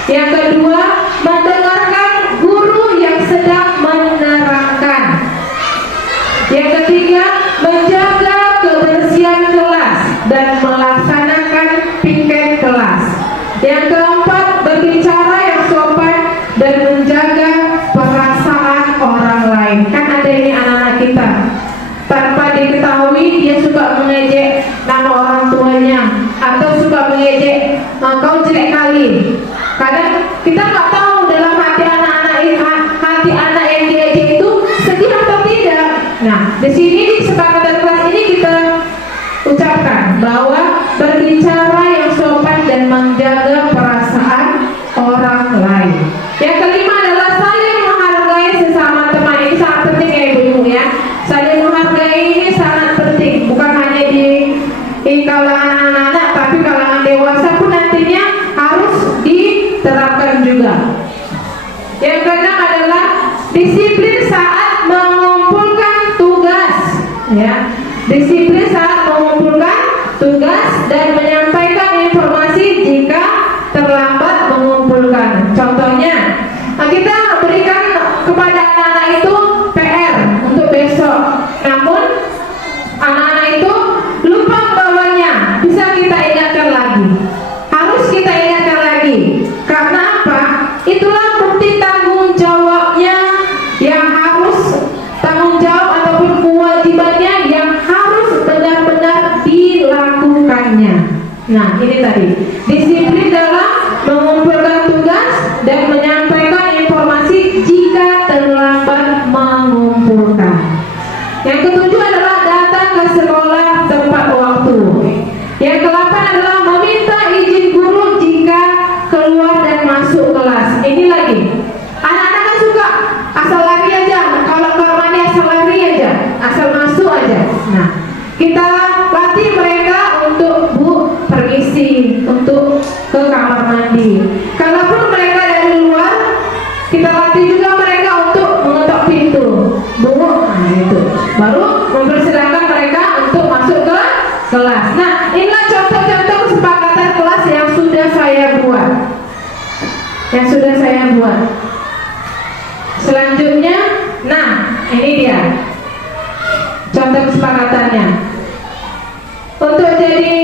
Yang kedua, mendengarkan guru yang sedang menerangkan. Yang ketiga, menjaga kebersihan kelas dan melaksanakan piket kelas. Yang keempat, berbicara yang sopan dan menjaga perasaan orang lain. Kan ada ini anak-anak kita, tanpa diketahui dia suka mengejek nama orang tua Disiplin saat mengumpulkan tugas, ya. Disiplin saat mengumpulkan tugas dan menyampaikan informasi jika terlambat mengumpulkan. Contohnya, kita berikan kepada anak-anak itu PR untuk besok, namun anak-anak itu lupa membawanya. Bisa kita ingatkan lagi, harus kita ingatkan lagi. Karena apa? Itulah bukti tanggung jawabnya, yang harus tanggung jawab ataupun kewajibannya yang harus benar-benar dilakukannya. Nah, ini tadi disiplin dalam mengumpulkan tugas dan menyampaikan informasi jika terlambat mengumpulkan. Yang ketujuh adalah datang ke sekolah tepat waktu. Yang ke-8 adalah meminta izin guru jika keluar dan masuk kelas. Ini lagi, anak-anak kan suka asal lari aja, kalau ke mandi asal lari aja, asal masuk aja. Nah, kita latih mereka untuk permisi, untuk ke kamar mandi. Kalaupun mereka dari luar, kita latih juga mereka untuk mengetok pintu, nah itu, baru mempersilahkan mereka untuk masuk ke kelas. Nah, inilah contoh-contoh kesepakatan kelas yang sudah saya buat. Selanjutnya, nah ini dia contoh kesepakatannya. Untuk jadi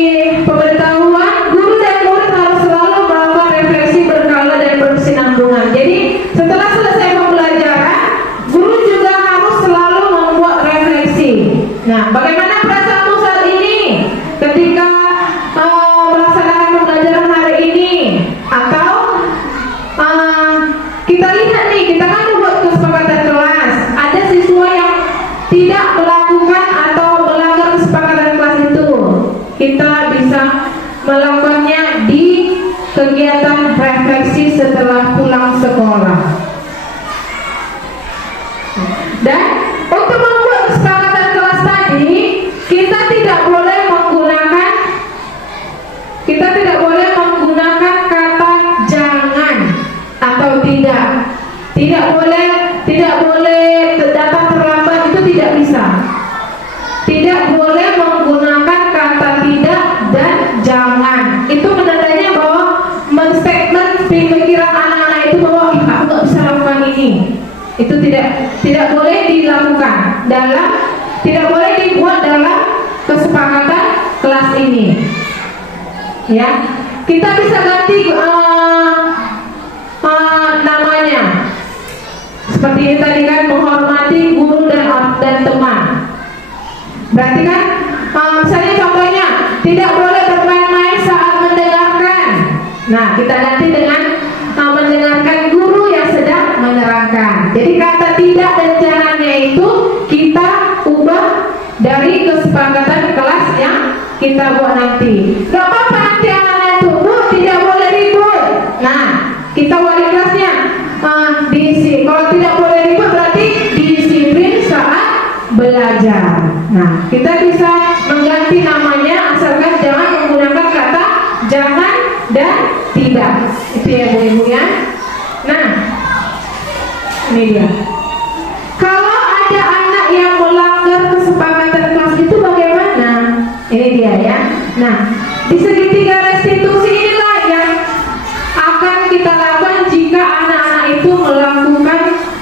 pemberitahuan, guru dan murid harus selalu melakukan refleksi berkala dan berkesinambungan. Jadi setelah selesai pembelajaran, guru juga harus selalu membuat refleksi. Nah, bagaimana perasaanmu saat ini ketika melaksanakan pembelajaran hari ini? Atau kita lihat nih, kita kan membuat kesepakatan kelas, ada siswa yang tidak melakukan atau melanggar kesepakatan kelas itu. Kita bisa melakukannya di kegiatan refleksi setelah pulang sekolah. Dan untuk membuat kesepakatan kelas tadi, kita tidak boleh menggunakan kata jangan atau tidak. Tidak boleh datang terlambat, itu tidak bisa. Tidak boleh menggunakan kata tidak dan jangan. Itu menandanya bahwa menstatement pikiran anak-anak itu bahwa aku nggak bisa lakukan ini. Itu tidak boleh dilakukan tidak boleh dibuat dalam kesepakatan kelas ini. Ya, kita bisa ganti namanya. Seperti ini tadi kan, menghormati guru dan teman. Berarti kan, misalnya contohnya tidak boleh bermain-main saat mendengarkan. Nah, kita ganti dengan mendengarkan guru yang sedang menerangkan. Jadi kata tidak dan jangannya itu kita ubah dari kesepakatan kelas yang kita buat nanti. Gak apa-apa nanti anak-anak itu, Bu, tidak boleh ribut. Nah, kita wali kelasnya diisi. Kalau tidak boleh ribut berarti disiplin saat belajar. Nah, kita bisa mengganti namanya asalkan jangan menggunakan kata jangan dan tidak. Itu ya Bu-ibu ya. Nah, ini dia. Kalau ada anak yang melanggar kesepakatan kelas itu bagaimana? Ini dia ya. Nah, di segitiga restitusi inilah yang akan kita lakukan jika anak-anak itu melakukan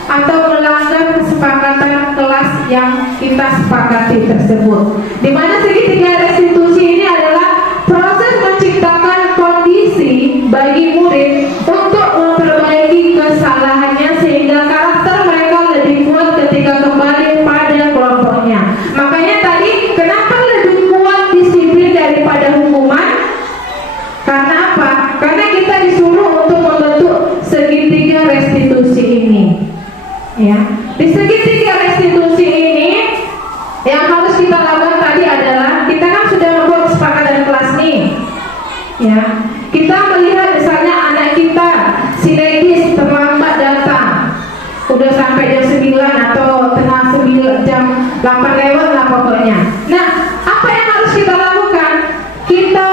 atau melanggar kesepakatan kelas yang kita sepakati tersebut. Di mana segitiga restitusi ini adalah proses menciptakan kondisi bagi murid untuk memperbaiki kesalahannya sehingga karakter mereka lebih kuat ketika kembali pada kelompoknya. Makanya tadi kenapa lebih kuat disiplin daripada hukuman? Karena apa? Karena kita disuruh untuk membentuk segitiga restitusi ini. Ya, di segitiga restitusi ini yang harus kita lakukan tadi adalah kita kan sudah membuat kesepakatan kelas nih. Ya, kita melihat misalnya anak kita si Legis terlambat datang, udah sampai jam 9 atau tengah 9, jam 8 lewat lah pokoknya. Nah, apa yang harus kita lakukan? Kita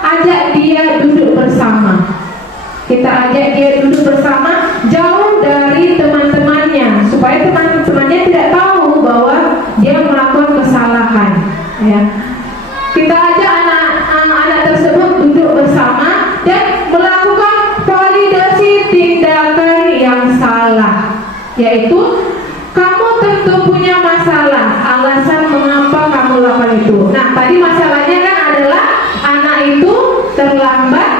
ajak dia duduk bersama. Kita ajak dia duduk bersama jauh dari teman-temannya supaya yaitu kamu tentu punya masalah, alasan mengapa kamu lakukan itu. Nah, tadi masalahnya kan adalah anak itu terlambat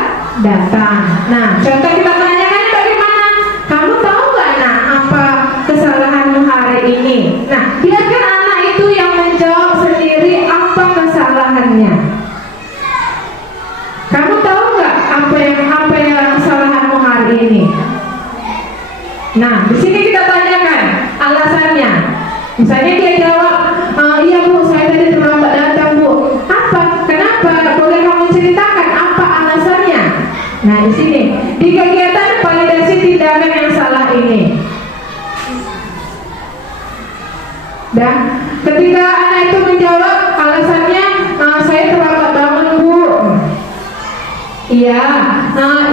datang. Nah, contoh kita tanyakan bagaimana? Kamu tahu nggak nak apa kesalahanmu hari ini? Nah, biarkan anak itu yang menjawab sendiri apa kesalahannya. Kamu tahu nggak apa yang kesalahanmu hari ini? Nah, di sini kita tanyakan alasannya. Misalnya dia jawab, iya bu, saya tadi terlambat datang bu. Apa? Kenapa? Boleh kamu ceritakan apa alasannya? Nah, di sini di kegiatan validasi tindakan yang salah ini. Dan ketika anak itu menjawab alasannya, saya terlambat bangun bu. Iya,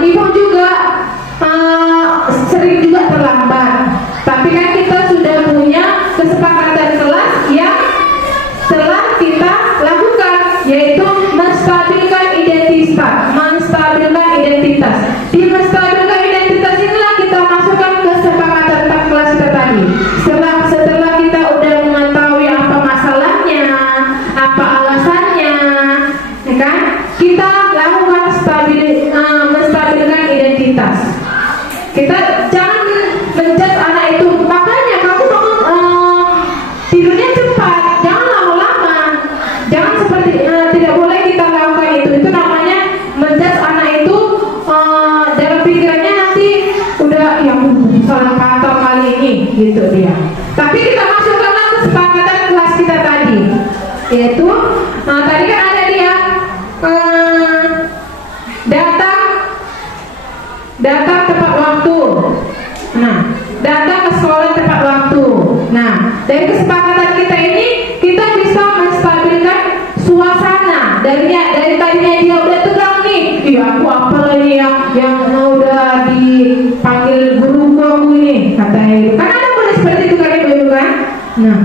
ibu juga sering juga terlambat. Tapi kan kita sudah punya kesepakatan kelas yang telah kita lakukan, yaitu menstabilkan identitas. Di menstabilkan identitas inilah kita masukkan kesepakatan kelas kita tadi. Setelah kita udah mengetahui apa masalahnya, apa alasannya, ya kan? Kita lakukan menstabilkan identitas. Kita jangan menjudge anak itu, makanya kamu tidurnya cepat, jangan lama-lama, jangan seperti tidak boleh kita lakukan itu. Itu namanya menjudge anak itu dalam pikirannya nanti udah yang salah kata kali ini gitu dia. Tapi kita masukkanlah kesepakatan kelas kita tadi, yaitu tadi kan ada dia datang tepat waktu. Nah, datang ke sekolah tepat waktu. Nah, dari kesepakatan kita ini kita bisa menstabilkan suasana. Dari tadinya dia udah tegang nih, iya aku apa lagi yang udah dipanggil guru aku ini katanya itu. Kan ada mulai seperti itu kan ibu kan? Nah,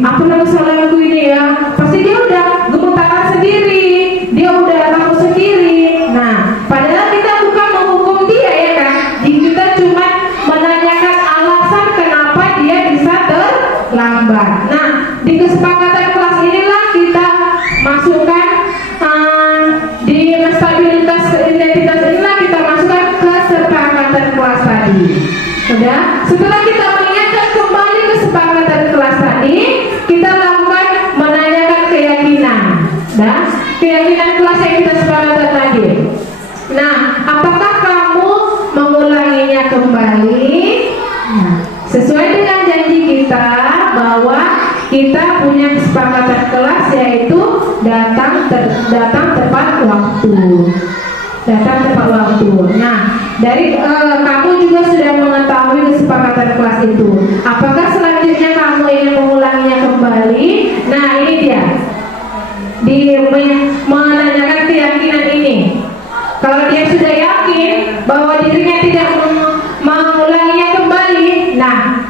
apa lagi salah aku ini ya? Pasti dia udah gemetar sendiri, dia udah takut sendiri. Nah, padahal kita bukan menghukum dia ya kan? Kita cuma menanyakan alasan kenapa dia bisa terlambat. Nah, di kesepakatan kelas inilah kita masukkan di stabilitas identitas inilah kita masukkan kesepakatan kelas tadi. Sudah? Setelah kita mengingatkan kembali kesepakatan kelas tadi, kita lakukan menanyakan keyakinan. Nah, keyakinan kelas yang kita sepakatan tadi. Nah, apakah kamu mengulanginya kembali? Nah, sesuai dengan janji kita bahwa kita punya kesepakatan kelas, yaitu datang tepat waktu. Datang tepat waktu. Nah, dari kamu juga sudah mengetahui kesepakatan kelas itu. Apakah selanjutnya kamu ingin mengulanginya kembali? Nah, ini dia. Menanyakan keyakinan ini. Kalau dia sudah yakin bahwa dirinya tidak mengulanginya kembali, nah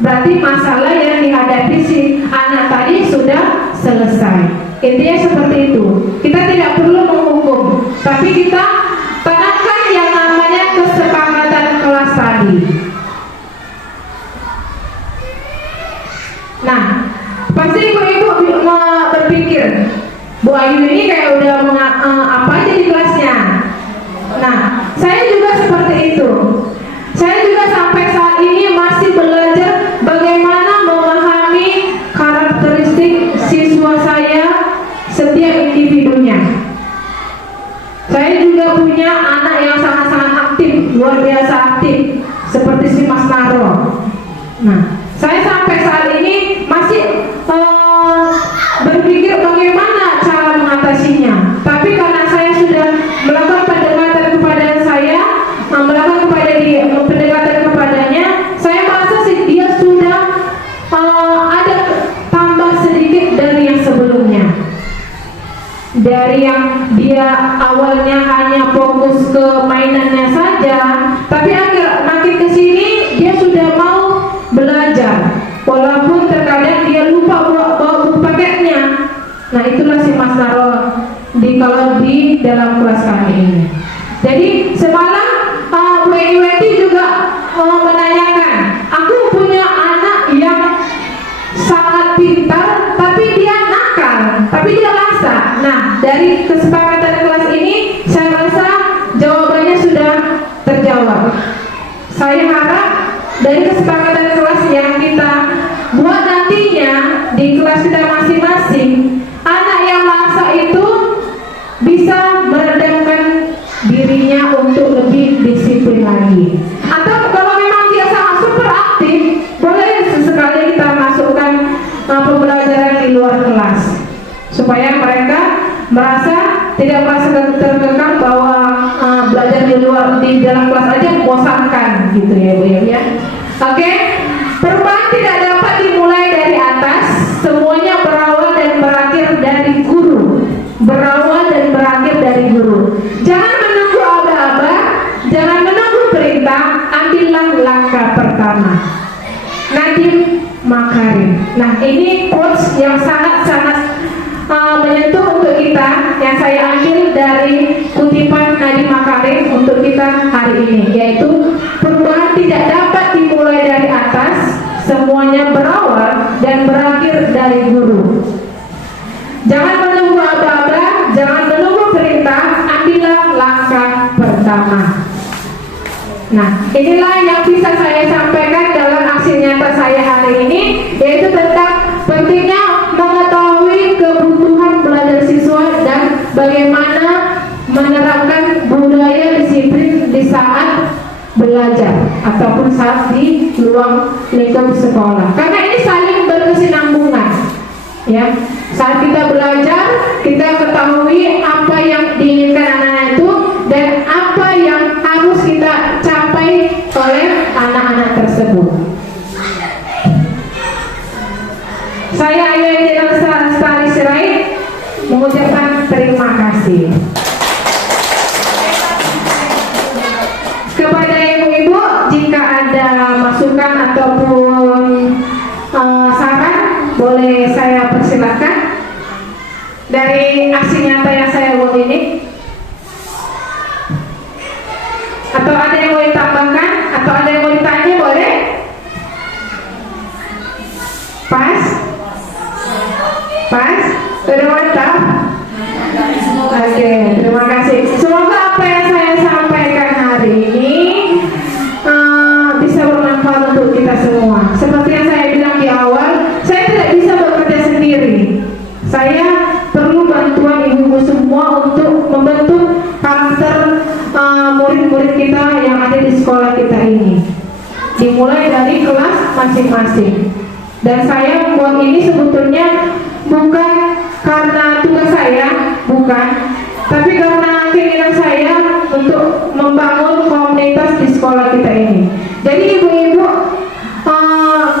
berarti masalah yang dihadapi si anak tadi sudah selesai. Intinya seperti itu. Kita tidak perlu menghukum, tapi kita tanamkan yang namanya kesepakatan kelas tadi. Nah, pasti ibu-ibu berpikir, Bu Ayu ini kayak udah apa aja di kelasnya. Nah, saya juga seperti itu. Saya juga sampai saat ini masih belajar bagaimana memahami karakteristik siswa saya setiap individunya. Saya juga punya anak yang sangat-sangat aktif, luar biasa aktif, seperti si Mas Naro. Nah, saya sampai saat ini masih berpikir bagaimana cara mengatasinya. Tapi karena saya sudah melakukan pendekatan kepada saya, pendekatan kepadanya, saya merasa sih dia sudah ada tambah sedikit dari yang sebelumnya. Dari yang dia awalnya hanya fokus ke mainannya saja, tapi makin kesini dia sudah mau belajar. Walaupun terkadang dia lupa bawa buku paketnya. Nah, itulah si Mas Naro kalau di dalam kelas kami ini. Jadi semalam Bu Iweti juga menanyakan, aku punya dari kesepakatan kelas ini saya merasa jawabannya sudah terjawab. Saya harap dari kesepakatan kelas yang kita buat nantinya di kelas kita masing-masing, anak yang merasa itu bisa meredamkan dirinya untuk lebih disiplin lagi. Atau kalau memang dia sangat super aktif, boleh sesekali kita masukkan pembelajaran di luar kelas supaya mereka merasa tidak merasa terkekang bahwa belajar di dalam kelas aja membosankan gitu ya Bu ya. Oke, perubahan tidak dapat dimulai dari atas, semuanya berawal dan berakhir dari guru. Berawal dan berakhir dari guru. Jangan menunggu aba-aba, jangan menunggu perintah, ambillah langkah pertama. Nadiem Makarim. Nah, ini quotes yang sangat-sangat menyentuh untuk kita, yang saya ambil dari kutipan Nadiem Makarim untuk kita hari ini, yaitu perubahan tidak dapat dimulai dari atas, semuanya berawal dan berakhir dari guru. Jangan menunggu aba-aba, jangan menunggu perintah, ambillah langkah pertama. Nah, inilah yang bisa saya sampaikan dalam aksi nyata saya hari ini, yaitu tentang pentingnya mengetahui kebutuhan belajar siswa dan bagaimana menerapkan budaya disiplin di saat belajar ataupun saat di ruang lingkup sekolah. Karena ini saling berkesinambungan. Ya, saat kita belajar, kita ketahui apa yang diinginkan anak-anak itu dan apa yang harus kita capai oleh anak-anak tersebut. Saya Ayu Lestari Sirait mengucapkan terima kasih kepada ibu-ibu. Jika ada masukan ataupun saran, boleh saya persilakan dari aksi nyata yang saya buat ini. Atau ada yang mau ditambahkan atau ada yang mau ditanya, boleh? Pas? Sudah mantap? Oke, terima kasih. Semoga apa yang saya sampaikan hari ini bisa bermanfaat untuk kita semua. Seperti yang saya bilang di awal, saya tidak bisa bekerja sendiri. Saya perlu bantuan ibu-ibu semua untuk membentuk karakter murid-murid kita yang ada di sekolah kita ini, dimulai dari kelas masing-masing. Dan saya membuat ini sebetulnya bukan karena tugas saya, bukan, tapi karena keinginan saya untuk membangun komunitas di sekolah kita ini. Jadi ibu-ibu,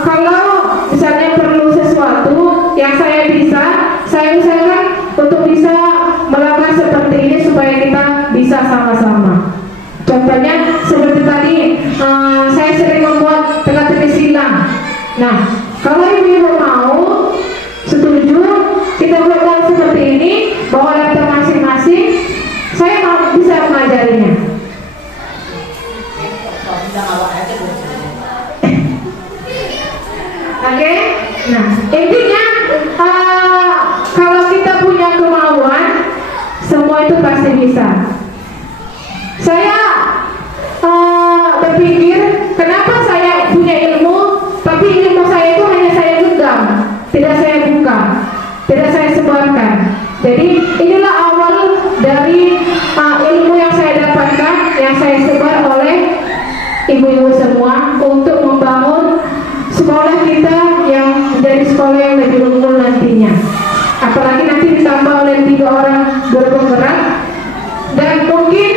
kalau misalnya perlu sesuatu yang saya bisa, saya usahakan untuk bisa melakukan seperti ini supaya kita bisa sama-sama. Contohnya seperti tadi, saya sering membuat teka-teki silang. Nah, kalau ibu-ibu mau, setuju, kita buat seperti ini, bawa laptop masing-masing, saya mau bisa mengajarinya. Oke, nah intinya kalau kita punya kemauan, semua itu pasti bisa. Saya berpikir, kenapa saya punya ilmu, tapi ilmu saya itu hanya saya genggam, tidak saya buka, tidak saya sebarkan. Jadi inilah awal dari ilmu yang saya dapatkan, yang saya sebar oleh ibu-ibu semua untuk membangun sekolah kita yang menjadi sekolah yang lebih unggul nantinya. Apalagi nanti ditambah oleh 3 orang guru penggerak, dan mungkin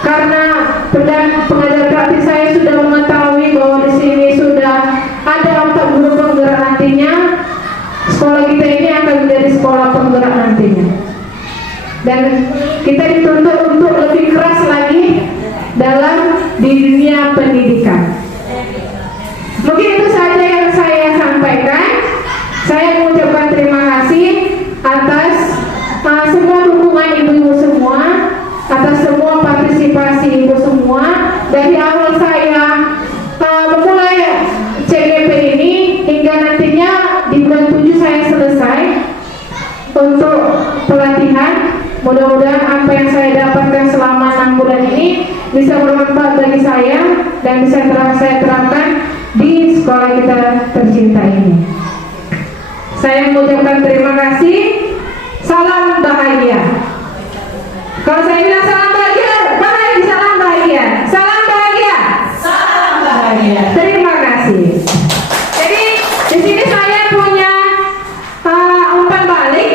karena pengajar praktik saya sudah mengetahui bahwa di sini sudah ada 4 guru penggerak nantinya, sekolah kita ini akan menjadi sekolah penggerak nantinya. Dan kita dituntut untuk lebih keras lagi dalam di dunia pendidikan. Mungkin itu saja yang saya sampaikan. Saya mengucapkan terima kasih atas semua dukungan ibu-ibu semua, atas semua partisipasi ibu semua. Dari awal saya memulai CGP ini hingga nantinya di bulan 7 saya selesai untuk pelatihan. bisa bermanfaat bagi saya dan bisa saya terapkan di sekolah kita tercinta ini. Saya mengucapkan terima kasih. Salam bahagia. Kalau saya bilang salam bahagia, mana lagi salam bahagia? Salam bahagia. Salam bahagia. Terima kasih. Jadi di sini saya punya umpan balik,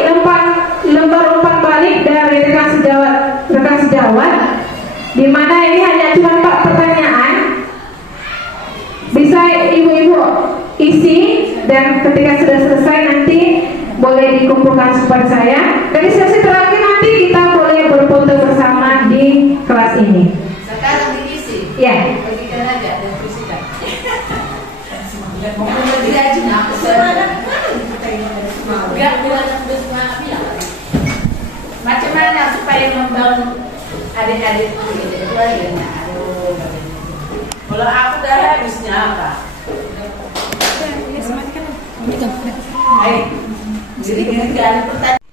lembar umpan balik dari rekan sejawat, di mana ini hanya cuma 4 pertanyaan. Bisa ibu-ibu isi dan ketika sudah selesai nanti boleh dikumpulkan kepada saya. Dari sesi terakhir nanti kita boleh berfoto bersama di kelas ini. Sekarang diisi. Ya. Bagikan aja dan tuliskan. Mau bagi aja nak. Semangat kan kita ini semangat. Enggak buat sudah semangat bilang. Macam mana supaya membangun adik-adik kita keluarga? Aduh. Kalau aku dah habisnya apa? Ayo, jadi ganti pertanyaan.